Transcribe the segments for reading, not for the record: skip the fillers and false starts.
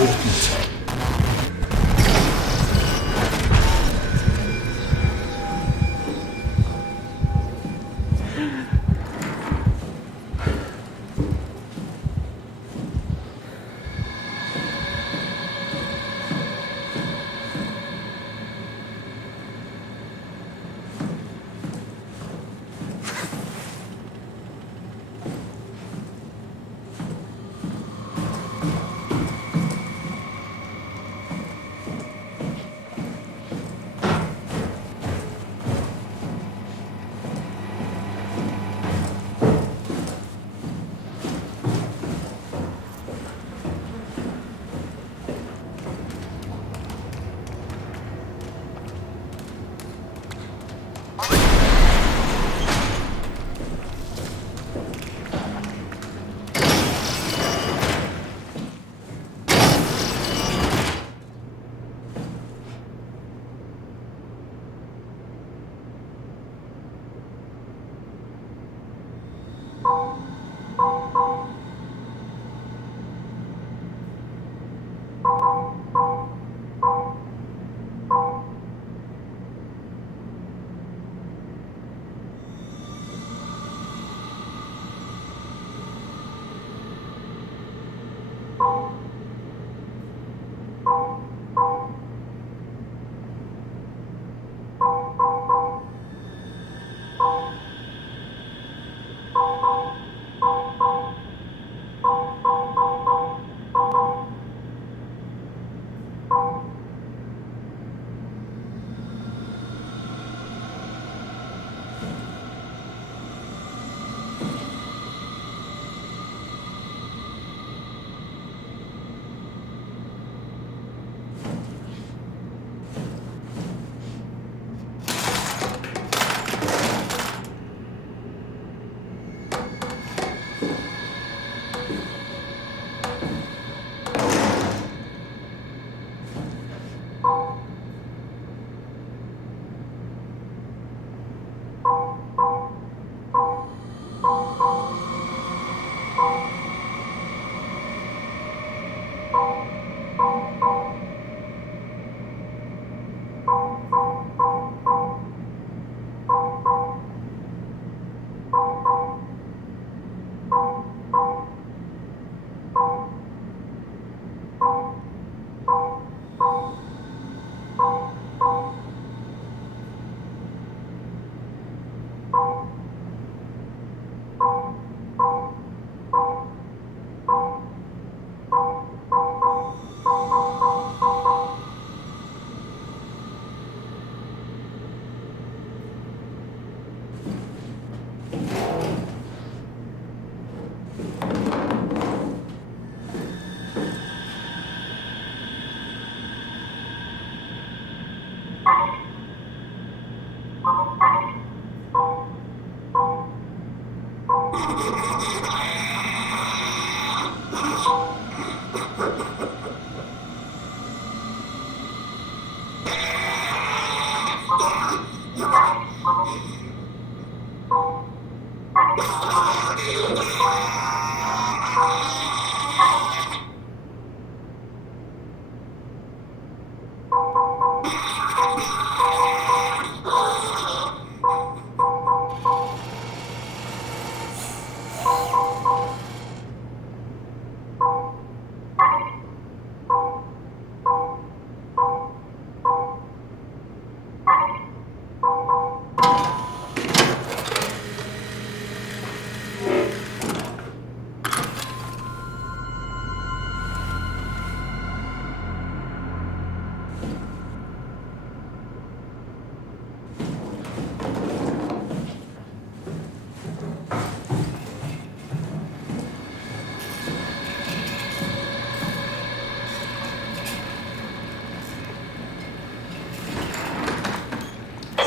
important.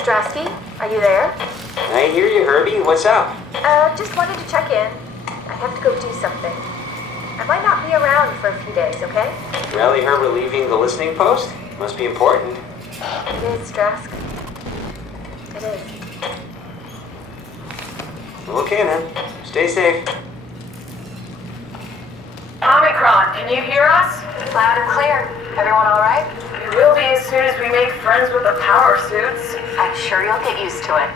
Strasky, are you there? I hear you, Herbie. What's up? Just wanted to check in. I have to go do something. I might not be around for a few days, okay? Rally her relieving the listening post? Must be important. It is, Strask. It is. Okay then. Stay safe. Omicron, Omicron, can you hear us? Loud and clear. Everyone all right? We will be as soon as we make friends with the power suits. I'm sure you'll get used to it.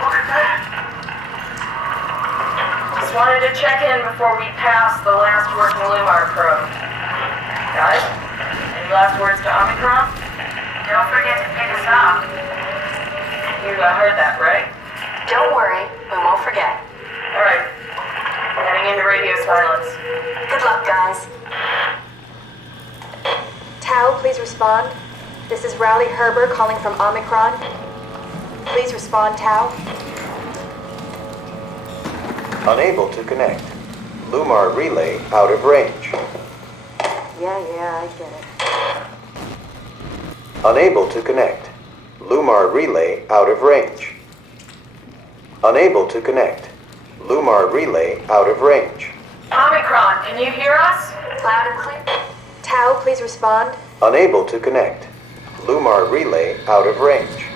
Look at that. Just wanted to check in before we pass the last working Lumar probe. Guys, any last words to Omicron? Don't forget to pick us up. You heard that, right? Don't worry, we won't forget. Alright. Heading into radio silence. Good luck, guys. Tau, please respond. This is Rowley Herber calling from Omicron. Please respond, Tau. Unable to connect. Lumar relay out of range. Yeah, I get it. Unable to connect. Lumar relay out of range. Unable to connect. Lumar relay out of range. Omicron, can you hear us? Loud and clear. Tau, please respond. Unable to connect. Lumar relay out of range.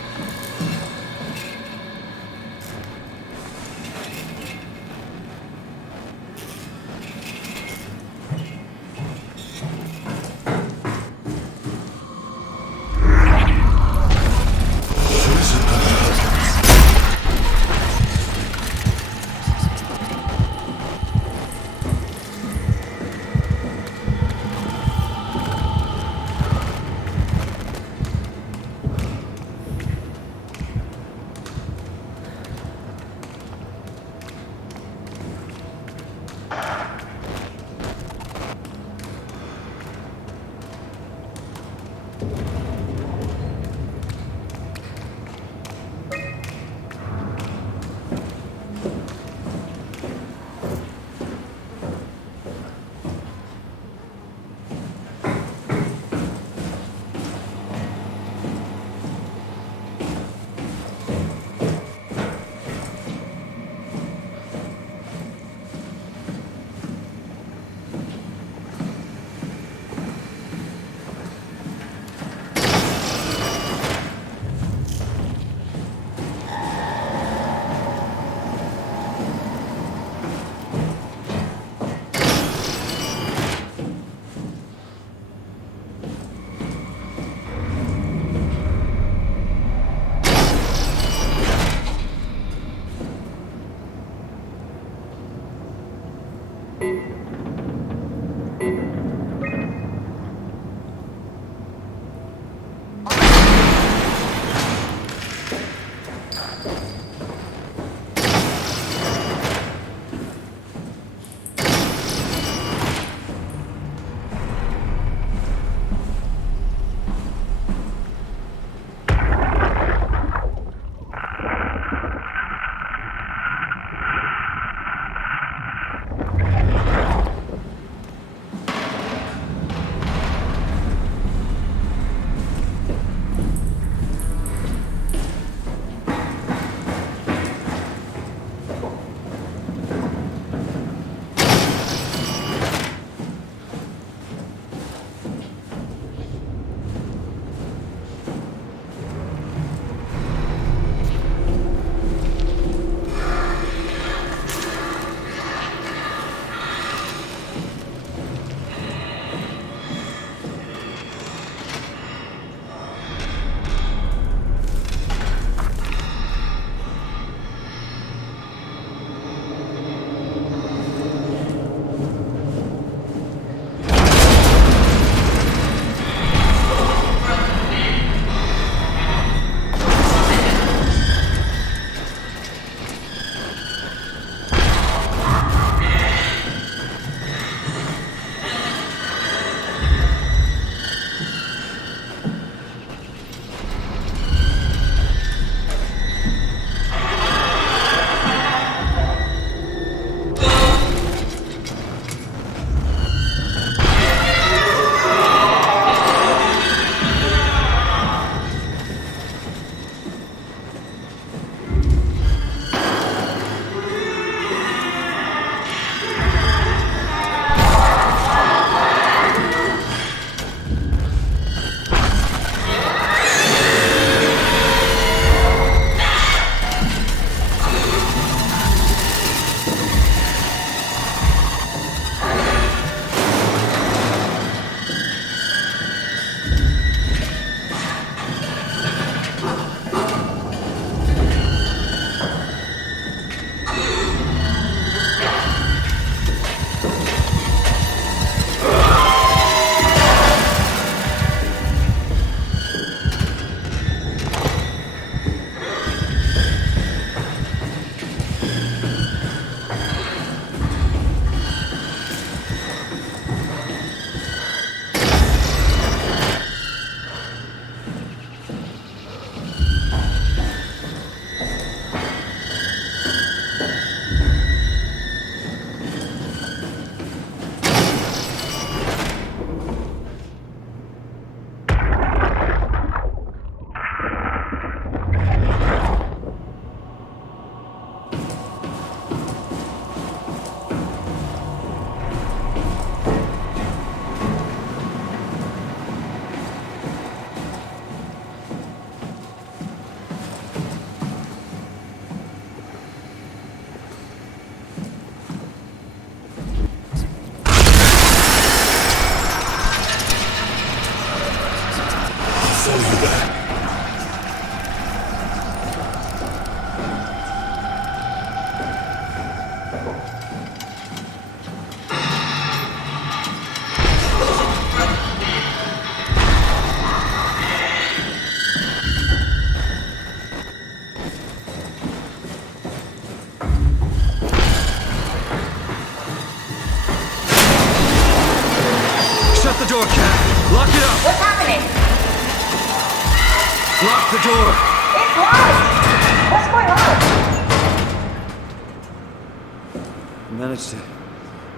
Managed to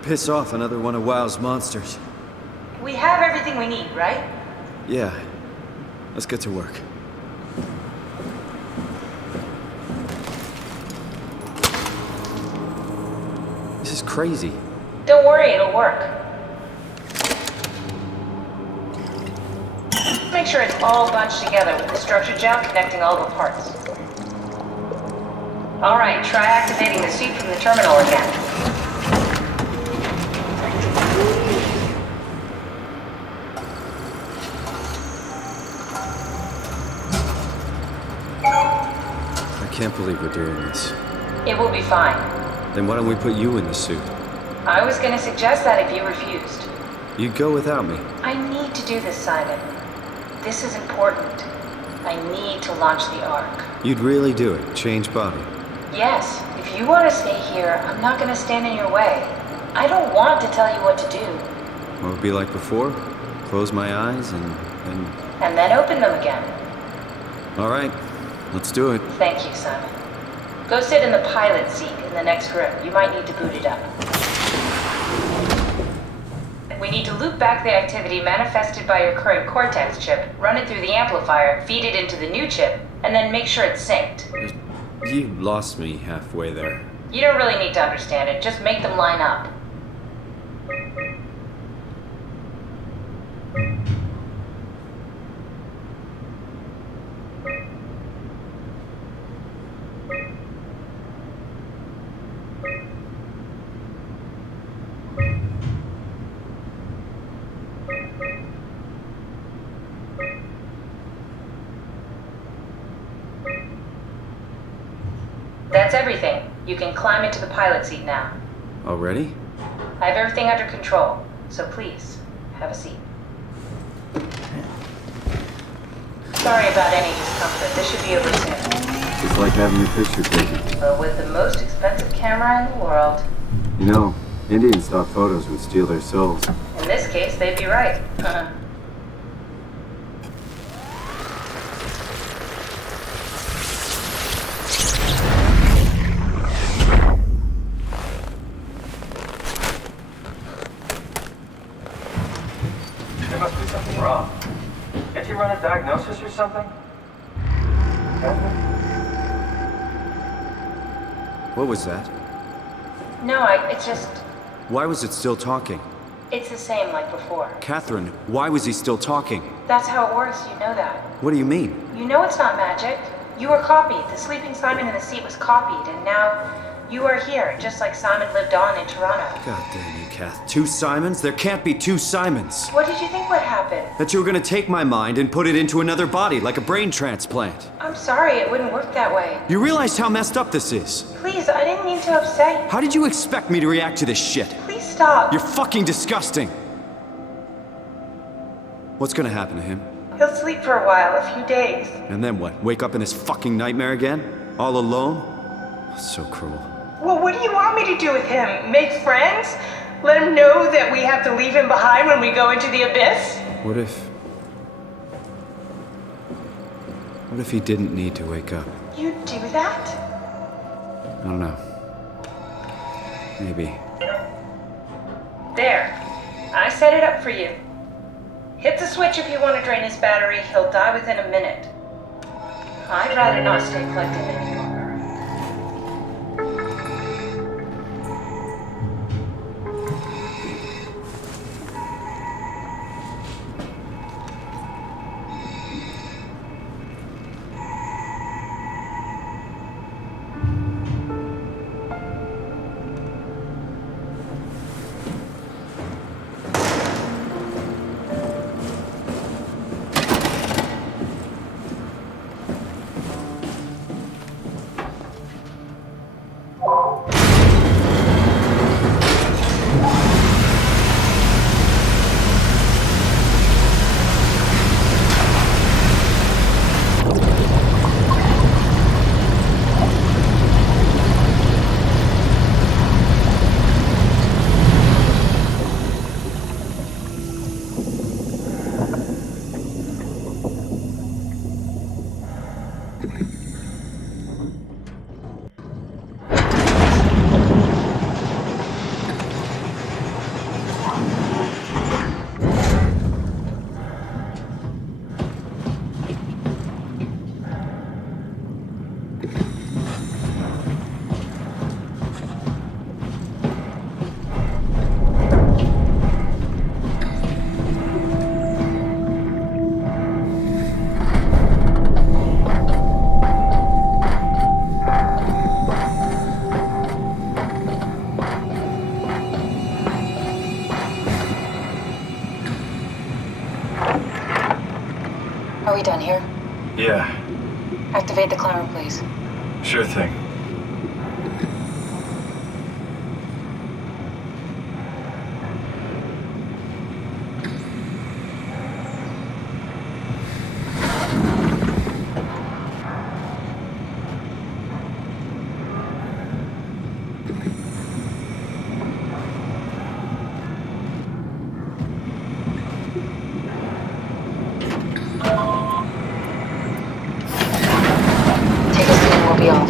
piss off another one of WoW's monsters. We have everything we need, right? Yeah. Let's get to work. This is crazy. Don't worry, it'll work. Make sure it's all bunched together with the structure gel connecting all the parts. Alright, try activating the suit from the terminal again. I can't believe we're doing this. It will be fine. Then why don't we put you in the suit? I was gonna suggest that if you refused. You'd go without me. I need to do this, Simon. This is important. I need to launch the Ark. You'd really do it? Change Bobby? Yes, if you want to stay here, I'm not gonna stand in your way. I don't want to tell you what to do. What would it be like before? Close my eyes and... And then open them again. All right, let's do it. Thank you, Simon. Go sit in the pilot seat in the next room. You might need to boot it up. We need to loop back the activity manifested by your current Cortex chip, run it through the amplifier, feed it into the new chip, and then make sure it's synced. You lost me halfway there. You don't really need to understand it, just make them line up. That's everything. You can climb into the pilot seat now. Already? I have everything under control, so please, have a seat. Sorry about any discomfort. This should be over soon. It's like having your picture taken. But with the most expensive camera in the world. You know, Indian stock photos would steal their souls. In this case, they'd be right. There must be something wrong. Can't you run a diagnosis or something? What was that? No, it's just... Why was it still talking? It's the same like before. Catherine, why was he still talking? That's how it works, you know that. What do you mean? You know it's not magic. You were copied. The sleeping Simon in the seat was copied, and now you are here, just like Simon lived on in Toronto. God damn you, Kath. 2 Simons? There can't be 2 Simons. What did you think would happen? That you were gonna take my mind and put it into another body, like a brain transplant. I'm sorry, it wouldn't work that way. You realize how messed up this is? Please, I didn't mean to upset you. How did you expect me to react to this shit? Please stop. You're fucking disgusting. What's gonna happen to him? He'll sleep for a while, a few days. And then what? Wake up in this fucking nightmare again? All alone? So cruel. Well, what do you want me to do with him? Make friends? Let him know that we have to leave him behind when we go into the abyss? What if he didn't need to wake up? You'd do that? I don't know. Maybe. There. I set it up for you. Hit the switch if you want to drain his battery. He'll die within a minute. I'd rather not stay plugged in any longer. Are we done here? Yeah, Activate the climber, please. sure thing. Take a seat and we'll be off.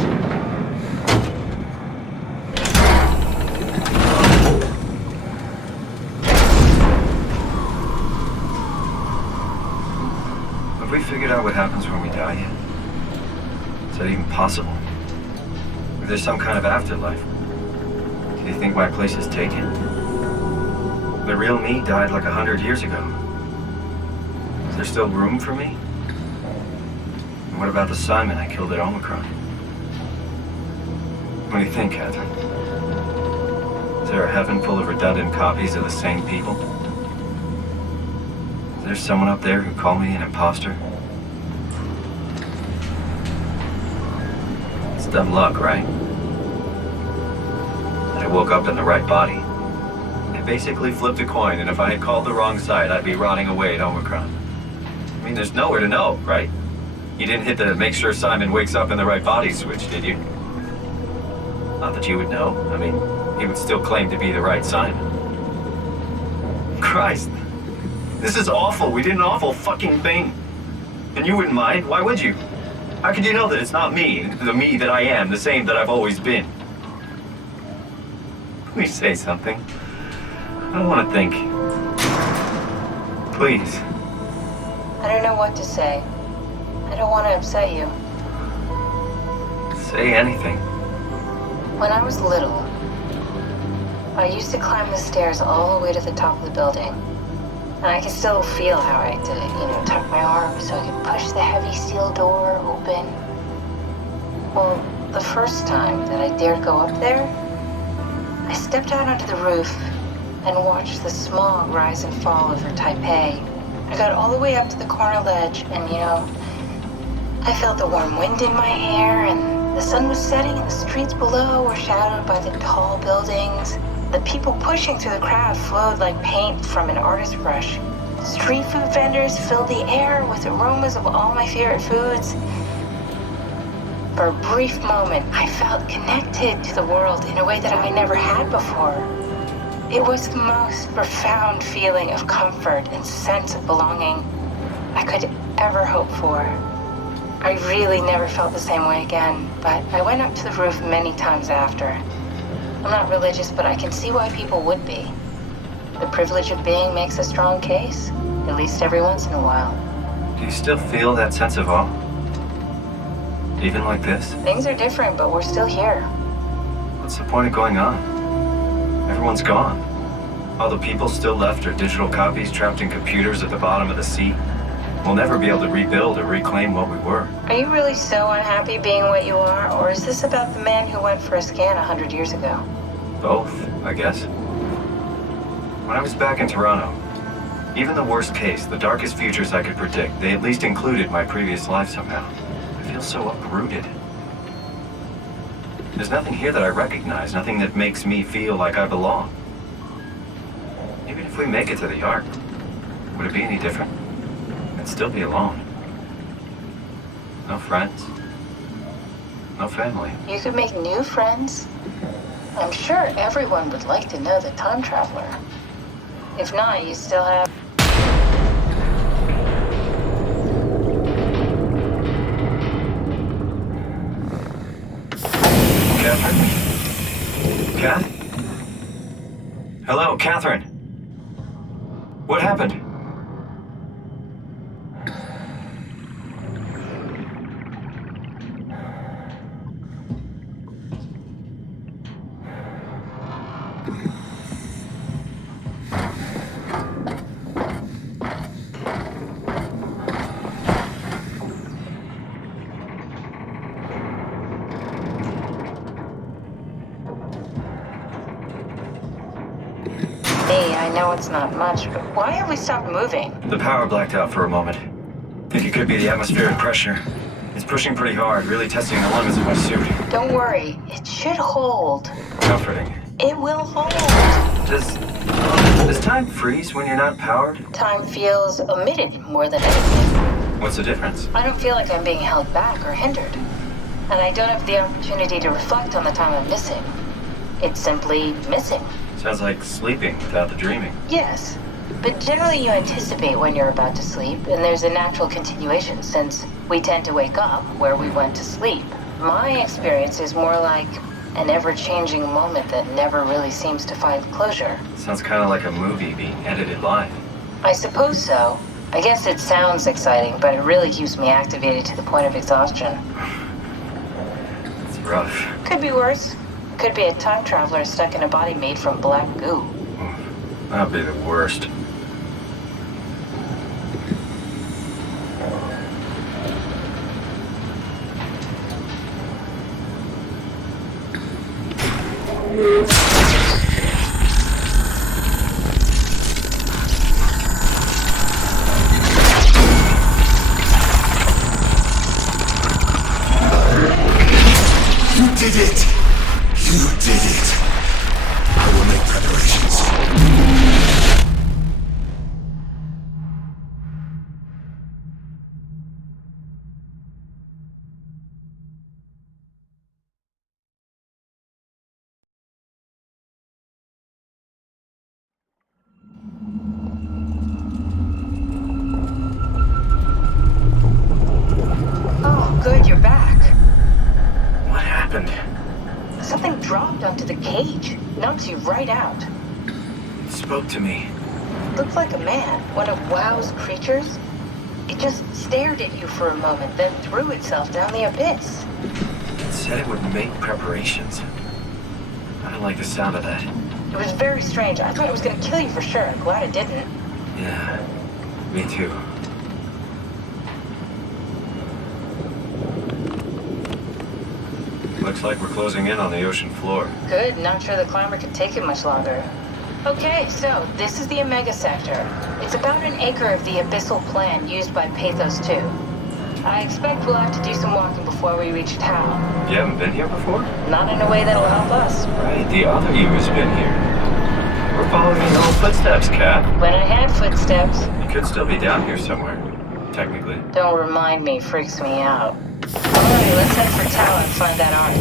Have we figured out what happens when we die yet? Is that even possible? Is there some kind of afterlife? Do you think my place is taken? The real me died like 100 years ago. Is there still room for me? And what about the Simon I killed at Omicron? What do you think, Catherine? Is there a heaven full of redundant copies of the same people? Is there someone up there who called me an imposter? It's dumb luck, right? That I woke up in the right body. I basically flipped a coin, and if I had called the wrong side, I'd be rotting away at Omicron. I mean, there's nowhere to know, right? You didn't hit the make sure Simon wakes up in the right body switch, did you? Not that you would know. I mean, he would still claim to be the right Simon. Christ. This is awful. We did an awful fucking thing. And you wouldn't mind? Why would you? How could you know that it's not me, the me that I am, the same that I've always been? Please say something. I don't want to think. Please. I don't know what to say. I don't want to upset you. Say anything. When I was little, I used to climb the stairs all the way to the top of the building. And I can still feel how I had to, tuck my arm so I could push the heavy steel door open. Well, the first time that I dared go up there, I stepped out onto the roof and watched the smog rise and fall over Taipei. I got all the way up to the corner ledge and, I felt the warm wind in my hair and the sun was setting and the streets below were shadowed by the tall buildings. The people pushing through the crowd flowed like paint from an artist's brush. Street food vendors filled the air with aromas of all my favorite foods. For a brief moment, I felt connected to the world in a way that I never had before. It was the most profound feeling of comfort and sense of belonging I could ever hope for. I really never felt the same way again, but I went up to the roof many times after. I'm not religious, but I can see why people would be. The privilege of being makes a strong case, at least every once in a while. Do you still feel that sense of awe? Even like this? Things are different, but we're still here. What's the point of going on? Everyone's gone. All the people still left are digital copies trapped in computers at the bottom of the sea. We'll never be able to rebuild or reclaim what we were. Are you really so unhappy being what you are, or is this about the man who went for a scan 100 years ago? Both, I guess. When I was back in Toronto, even the worst case, the darkest futures I could predict, they at least included my previous life somehow. I feel so uprooted. There's nothing here that I recognize, nothing that makes me feel like I belong. Even if we make it to the Ark, would it be any different? I'd still be alone. No friends. No family. You could make new friends. I'm sure everyone would like to know the time traveler. If not, you still have... Catherine? Kath? Hello, Catherine. What happened? Hey, I know it's not much, but why have we stopped moving? The power blacked out for a moment. Think it could be the atmospheric pressure. It's pushing pretty hard, really testing the limits of my suit. Don't worry, it should hold. Comforting. It will hold. Does time freeze when you're not powered? Time feels omitted more than anything. What's the difference? I don't feel like I'm being held back or hindered. And I don't have the opportunity to reflect on the time I'm missing. It's simply missing. Sounds like sleeping without the dreaming. Yes, but generally you anticipate when you're about to sleep, and there's a natural continuation since we tend to wake up where we went to sleep. My experience is more like an ever-changing moment that never really seems to find closure. Sounds kind of like a movie being edited live. I suppose so. I guess it sounds exciting, but it really keeps me activated to the point of exhaustion. It's rough. Could be worse. Could be a time traveler stuck in a body made from black goo. That'd be the worst. You did it! You did it! I will make preparations. Oh, good, you're back. What happened? Something dropped onto the cage. Knocks you right out. It spoke to me. Looked like a man, one of WoW's creatures. It just stared at you for a moment, then threw itself down the abyss. It said it would make preparations. I don't like the sound of that. It was very strange. I thought it was going to kill you for sure. I'm glad it didn't. Yeah, me too. Looks like we're closing in on the ocean floor. Good, not sure the climber could take it much longer. Okay, so this is the Omega Sector. It's about an acre of the abyssal plan used by Pathos 2. I expect we'll have to do some walking before we reach town. You haven't been here before? Not in a way that'll help us. Right, the other you has been here. We're following your old footsteps, Kat. When I had footsteps. You could still be down here somewhere, technically. Don't remind me, freaks me out. Alright, let's head for Tau and find that ark.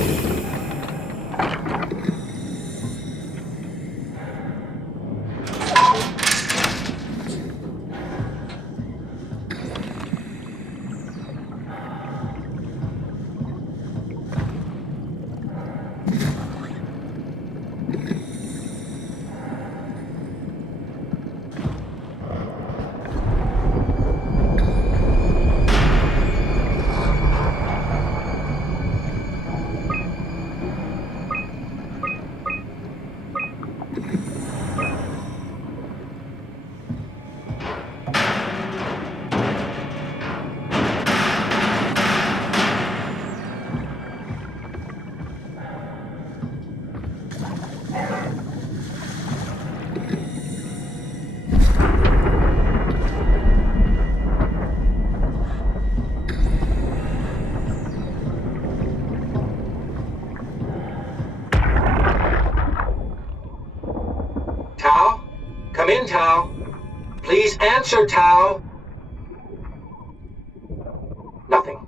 Tao? Come in, Tao. Please answer, Tao. Nothing.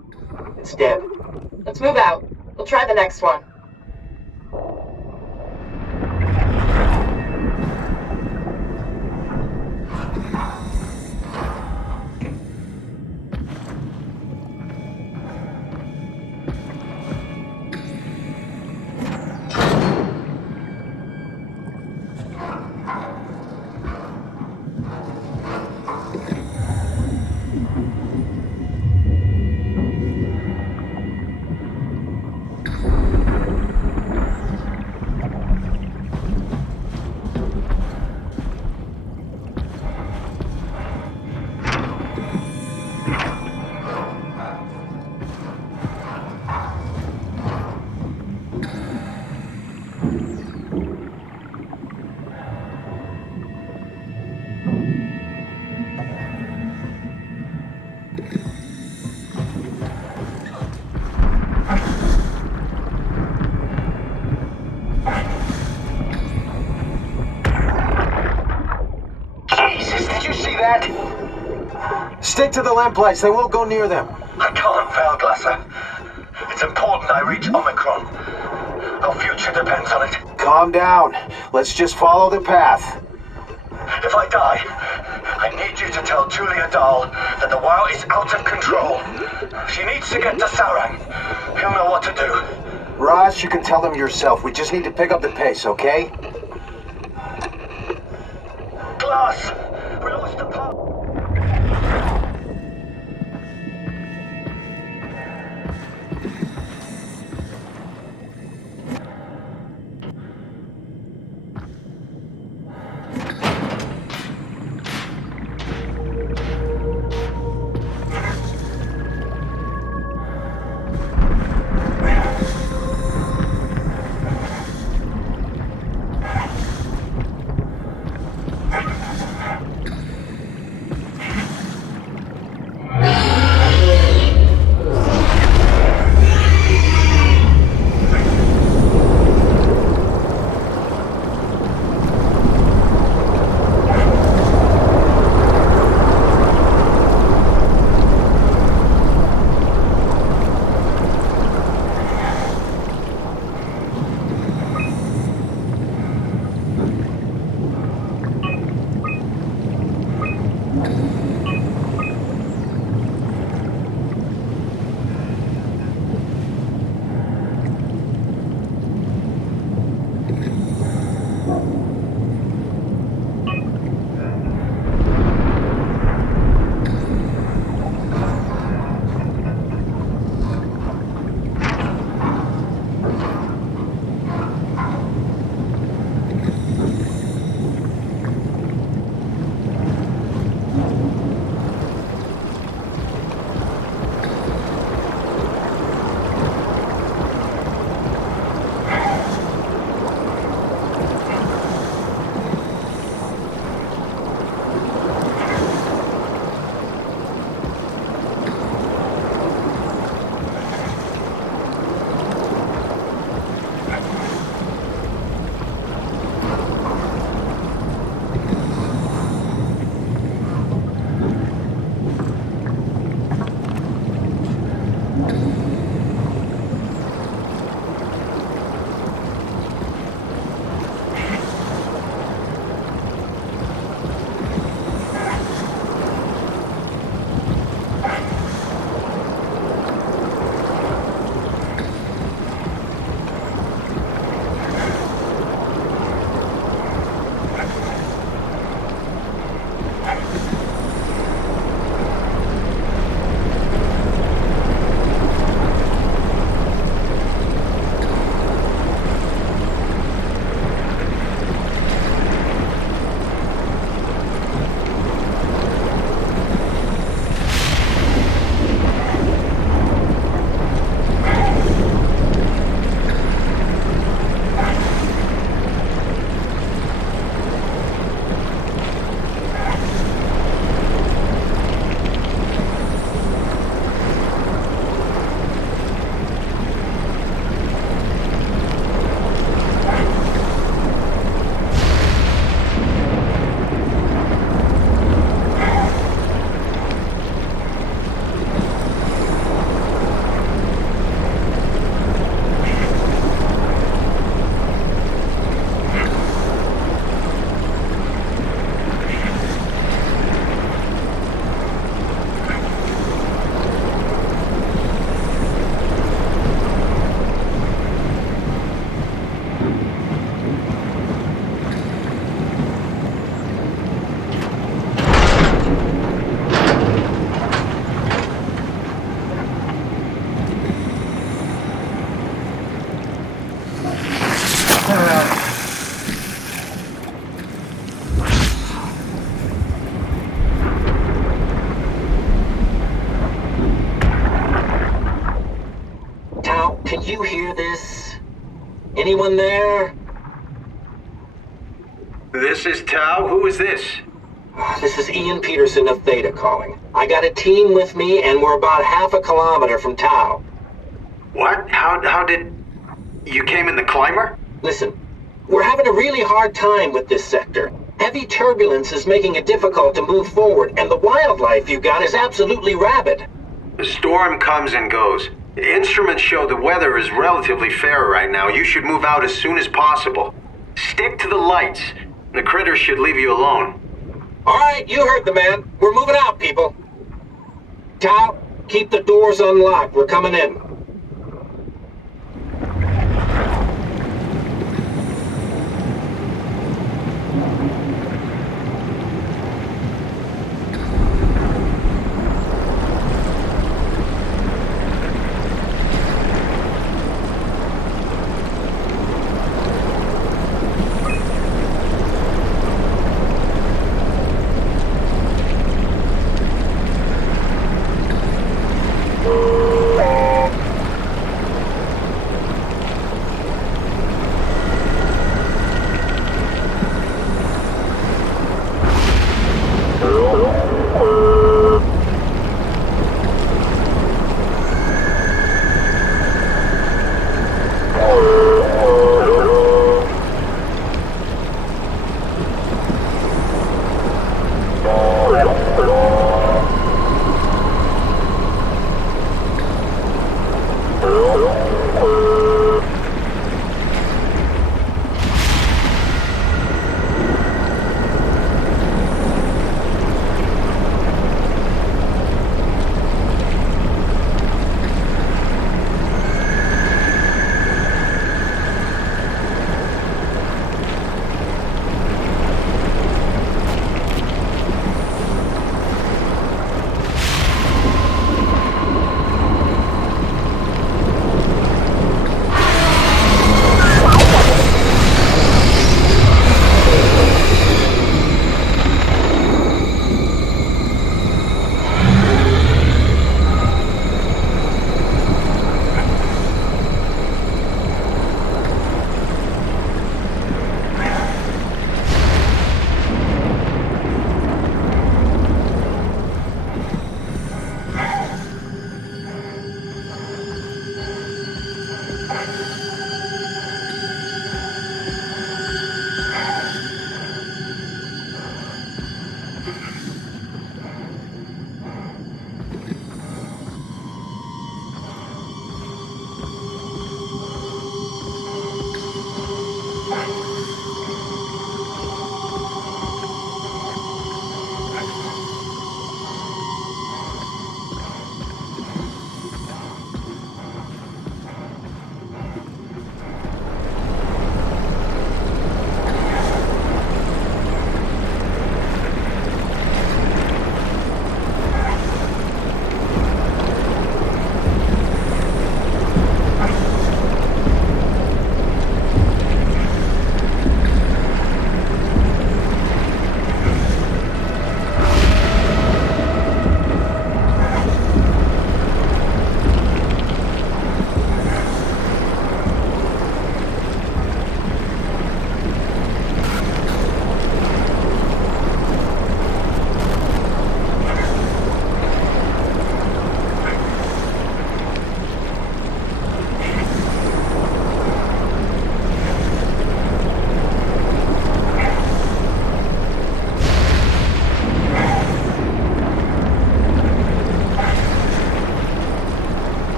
It's dead. Let's move out. We'll try the next one. Stick to the lamplights, they won't go near them. I can't, Valglasser. It's important I reach Omicron. Our future depends on it. Calm down. Let's just follow the path. If I die, I need you to tell Julia Dahl that the WoW is out of control. She needs to get to Sarang. He'll know what to do. Ross, you can tell them yourself. We just need to pick up the pace, okay? Glass! We lost the power. Can you hear this? Anyone there? This is Tau. Who is this? This is Ian Peterson of Theta calling. I got a team with me and we're about half a kilometer from Tau. What? How did... You came in the climber? Listen, we're having a really hard time with this sector. Heavy turbulence is making it difficult to move forward, and the wildlife you got is absolutely rabid. The storm comes and goes. Instruments show the weather is relatively fair right now. You should move out as soon as possible. Stick to the lights. The critters should leave you alone. All right, you heard the man. We're moving out, people. Tao, keep the doors unlocked. We're coming in.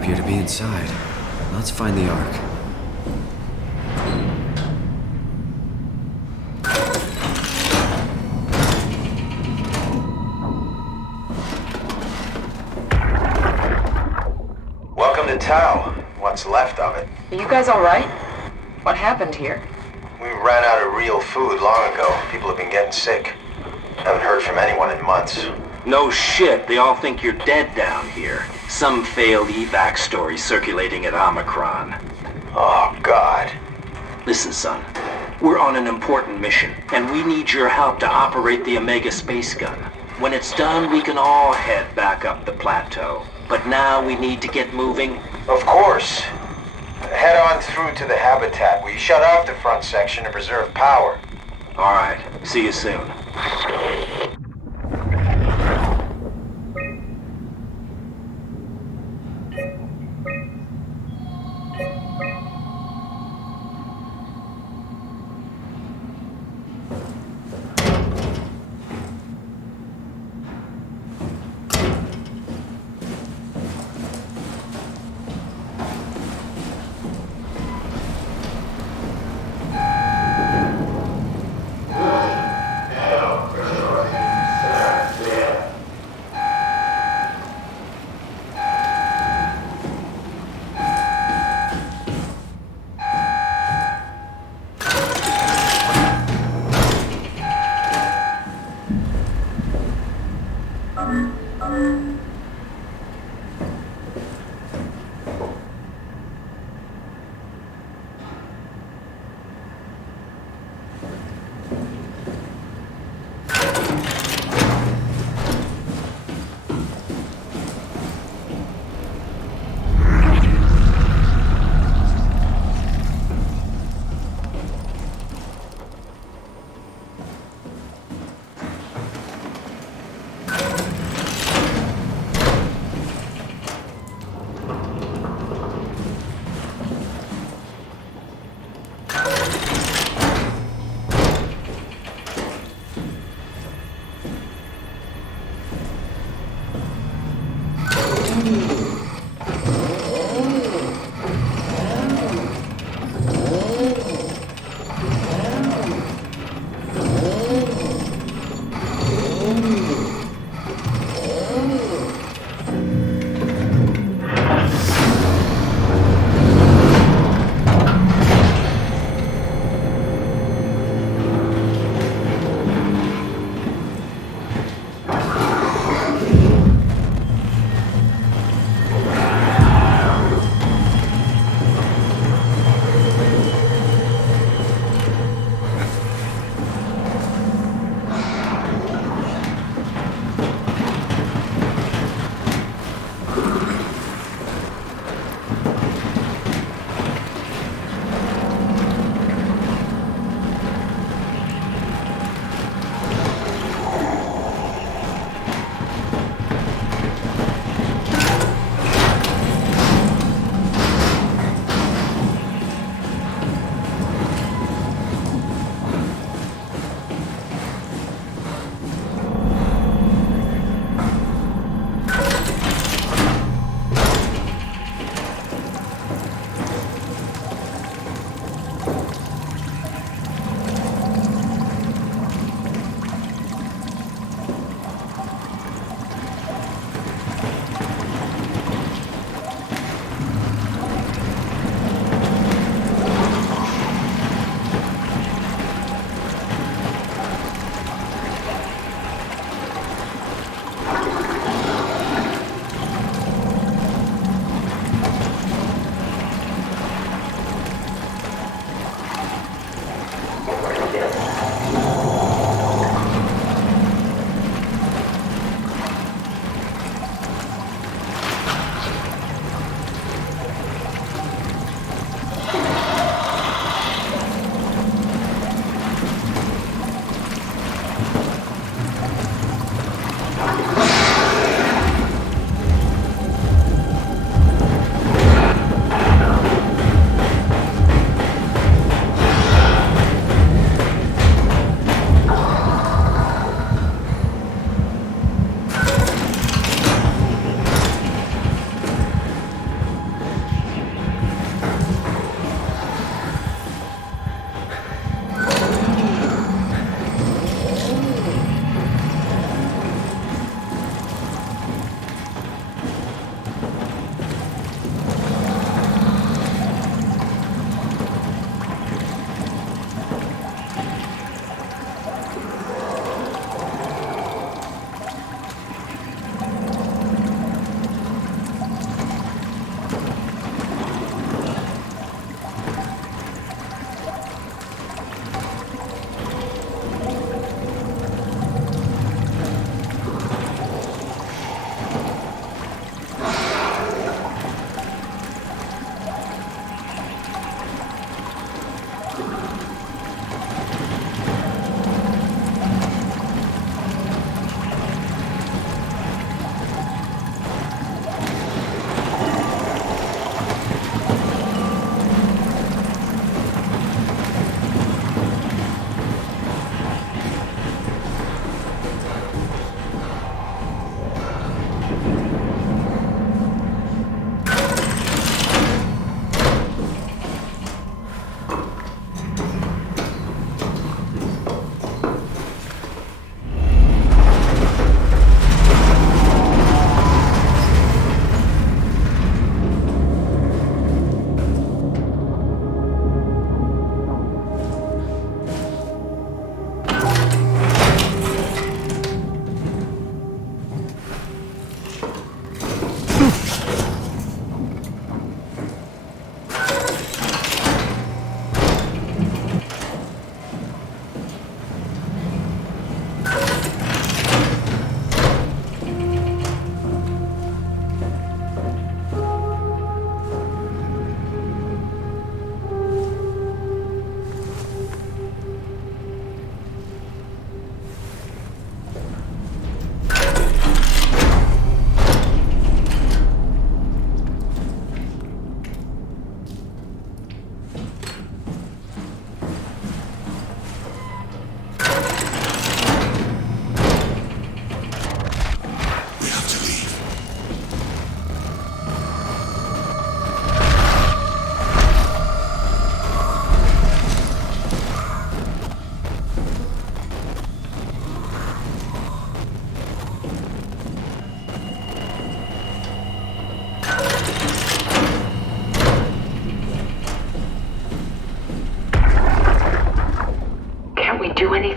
happier to be inside. Let's find the Ark. Welcome to Tau. What's left of it. Are you guys alright? What happened here? We ran out of real food long ago. People have been getting sick. Haven't heard from anyone in months. No shit, they all think you're dead down here. Some failed evac story circulating at Omicron. Oh, God. Listen, son. We're on an important mission, and we need your help to operate the Omega space gun. When it's done, we can all head back up the plateau. But now we need to get moving. Of course. Head on through to the habitat. We shut off the front section to preserve power. All right, see you soon.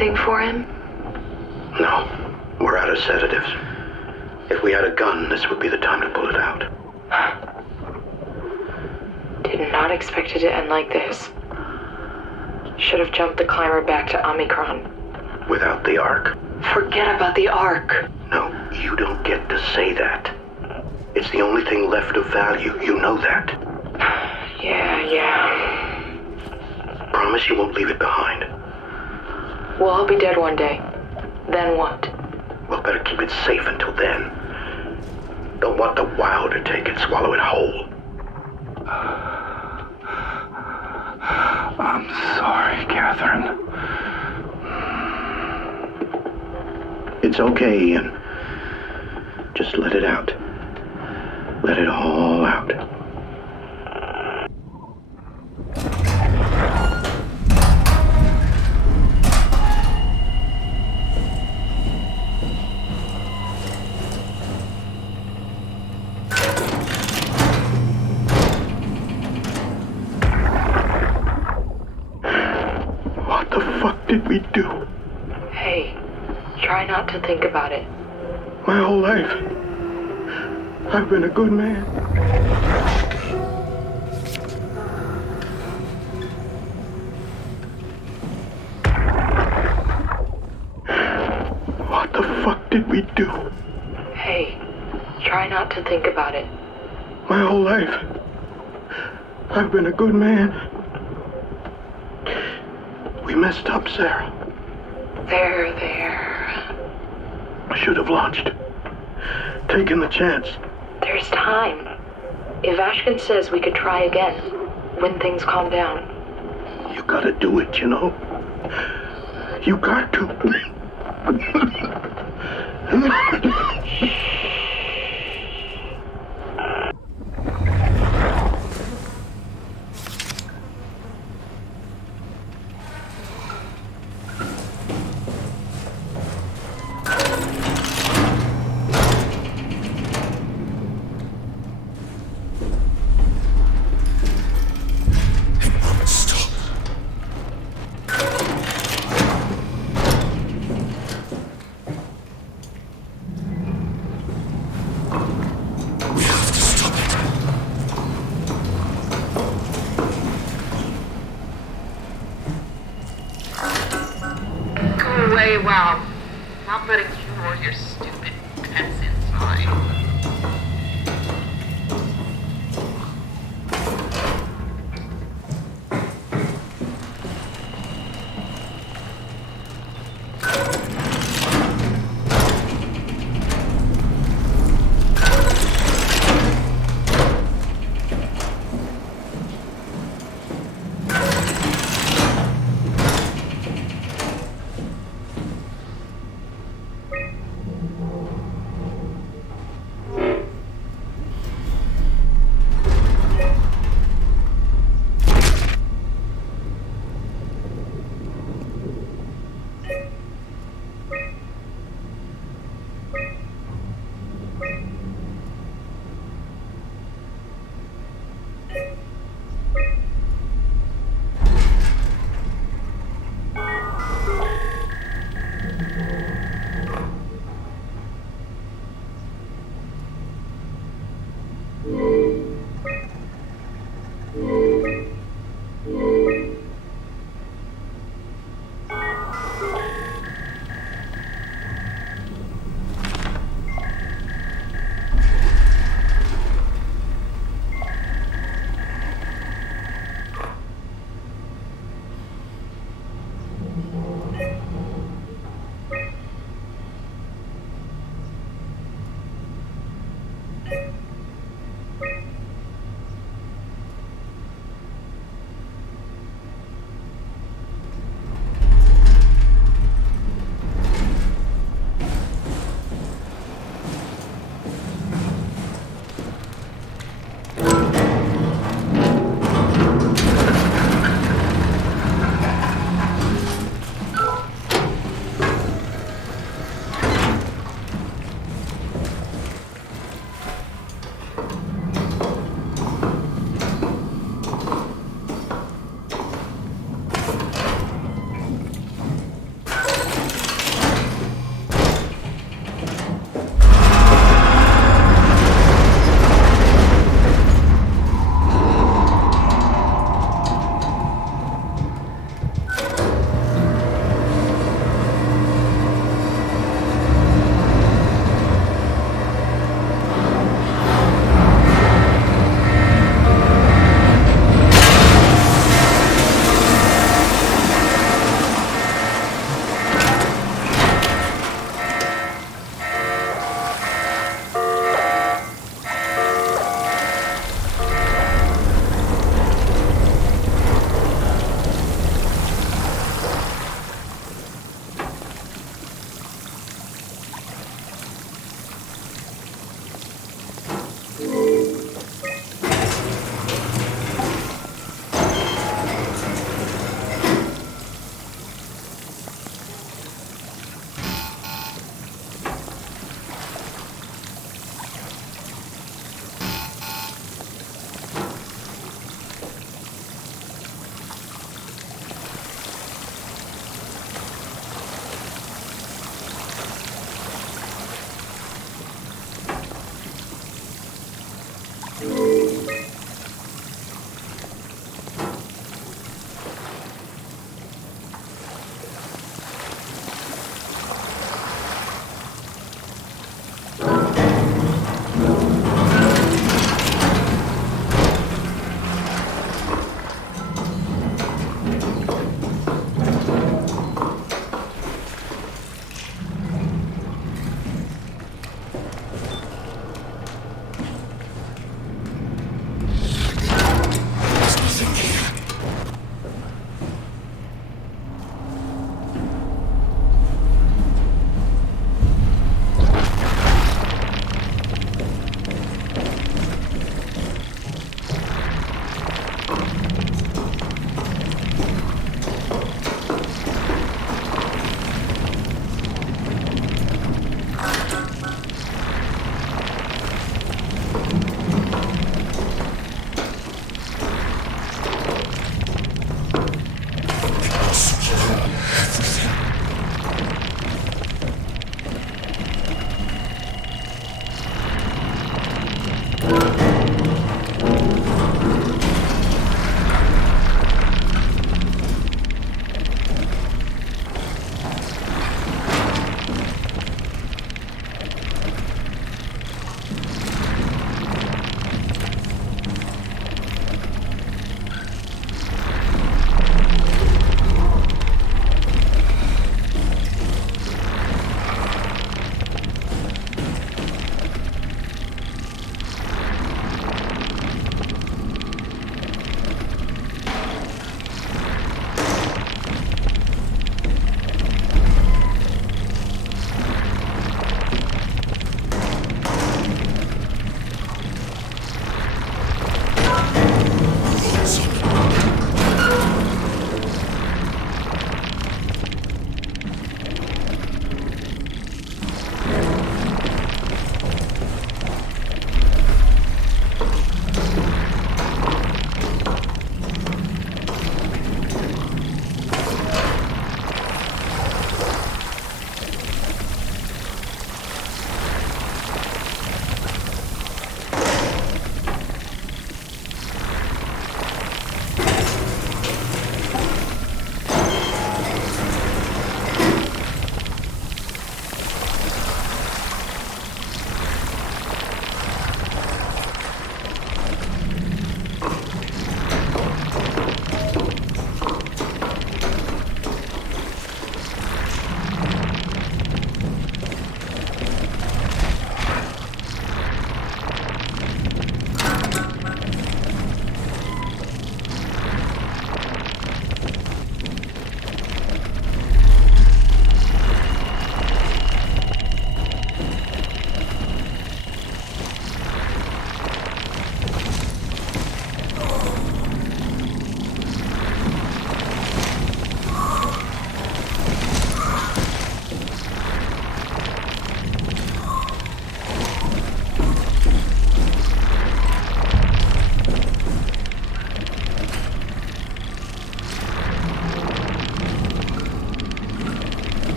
anything for him? No. We're out of sedatives. If we had a gun, this would be the time to pull it out. Did not expect it to end like this. Should have jumped the climber back to Omicron. Without the Ark. Forget about the Ark. No, you don't get to say that. It's the only thing left of value. You know that. Yeah. Promise you won't leave it behind. We'll all be dead one day. Then what? We'll better keep it safe until then. Don't want the wow to take it, swallow it whole. I'm sorry, Catherine. It's okay, Ian. Just let it out. Let it all out. What the fuck did we do? Hey, try not to think about it. My whole life, I've been a good man. What the fuck did we do? Hey, try not to think about it. My whole life, I've been a good man. We messed up, Sarah. There. I should have launched. Taken the chance. There's time. If Ashkin says we could try again, when things calm down. You gotta do it, you know? You got to. Wow. Not letting you or your stupid pets inside.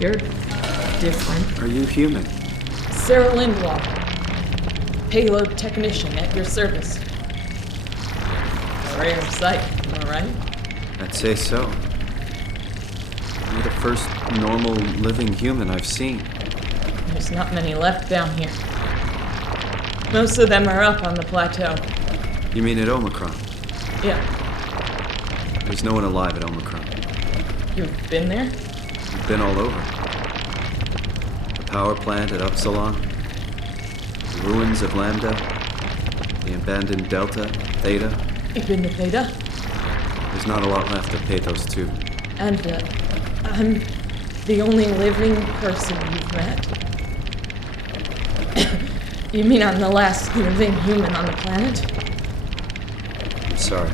You're different. Are you human? Sarah Lindwall, payload technician at your service. A rare sight, am I right? I'd say so. You're the first normal living human I've seen. There's not many left down here. Most of them are up on the plateau. You mean at Omicron? Yeah. There's no one alive at Omicron. You've been there? I've been all over. The power plant at Upsilon, the ruins of Lambda, the abandoned Delta, Theta. You've been to Theta? There's not a lot left of Pathos 2. And I'm the only living person you've met? You mean I'm the last living human on the planet? I'm sorry.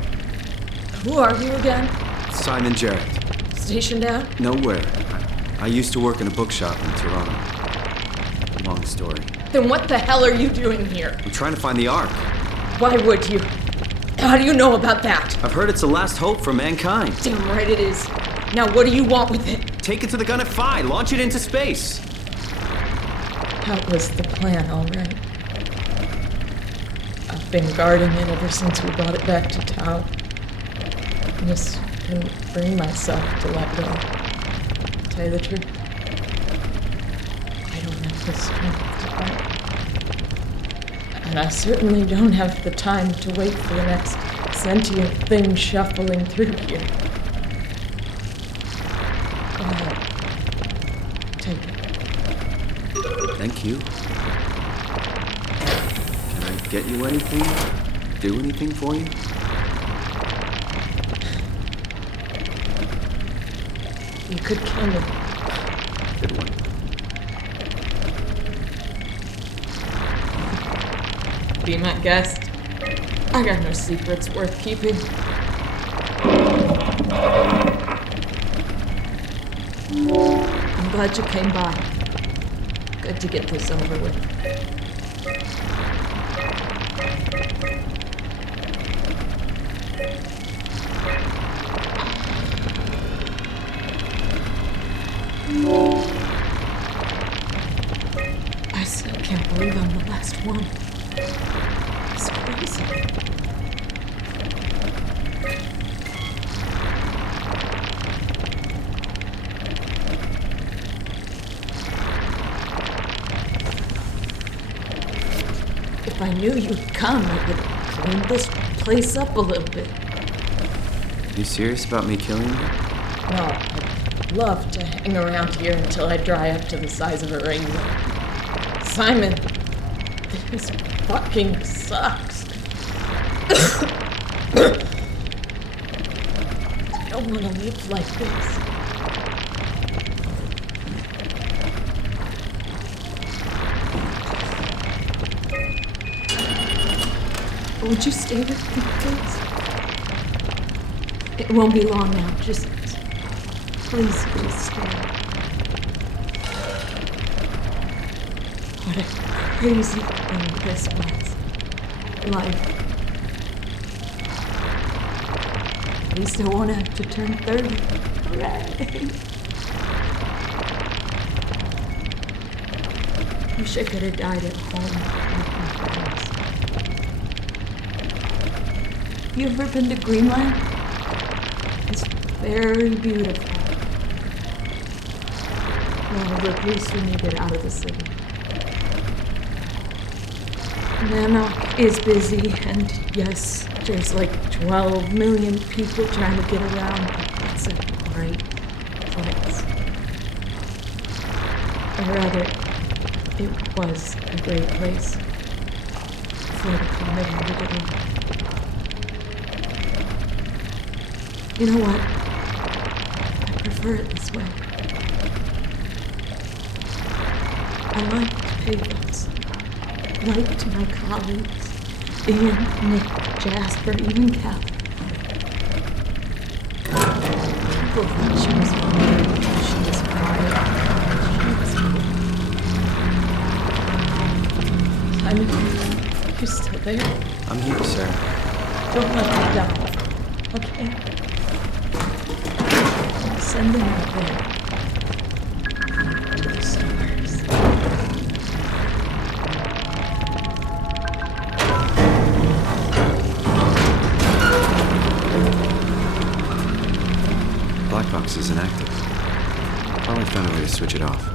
Who are you again? Simon Jarrett. Stationed out? Nowhere. I used to work in a bookshop in Toronto. Long story. Then what the hell are you doing here? I'm trying to find the Ark. Why would you? How do you know about that? I've heard it's the last hope for mankind. Damn right it is. Now what do you want with it? Take it to the gun at Phi. Launch it into space. That was the plan, all right. I've been guarding it ever since we brought it back to Tau. I just couldn't bring myself to let go. To tell you the truth, I don't have the strength to fight. And I certainly don't have the time to wait for the next sentient thing shuffling through here. Go ahead. Take it. Thank you. Can I get you anything? Do anything for you? You could kill me. Good one. Be my guest. I got no secrets worth keeping. I'm glad you came by. Good to get this over with. I still can't believe I'm the last one. It's crazy. If I knew you'd come, I would clean this place up a little bit. You serious about me killing you? No, I'd love to hang around here until I dry up to the size of a rainbow. Simon, this fucking sucks. I don't want to live like this. Would you stay with me, please? It won't be long now. Just please, just stay. What a crazy thing this was. Life. At least I won't have to turn 30. Hooray! Wish I could have died at home with my friends. You ever been to Greenland? It's very beautiful. Well, at least when you get out of the city. Nanook is busy, and yes, there's like 12 million people trying to get around, but it's a great place. Or rather, it was a great place before the comet ended it all. You know what? I prefer it this way. I liked Pathos. Liked my colleagues. Ian, Nick, Jasper, even Catherine. People thought she was weird. She was quiet. She was Simon, you're still there? I'm here, Sarah. Don't let me down. Okay? Send them out there. Finally found a way to switch it off.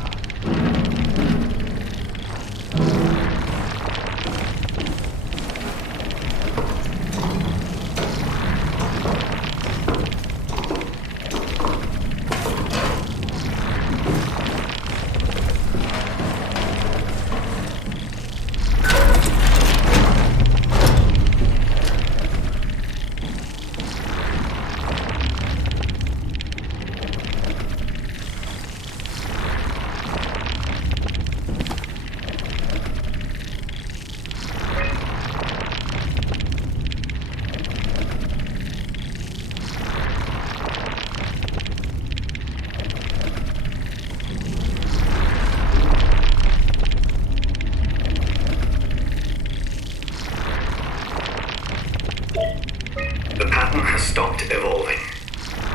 The pattern has stopped evolving.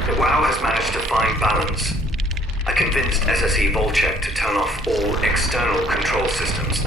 The WoW has managed to find balance. I convinced SSE Volcheck to turn off all external control systems.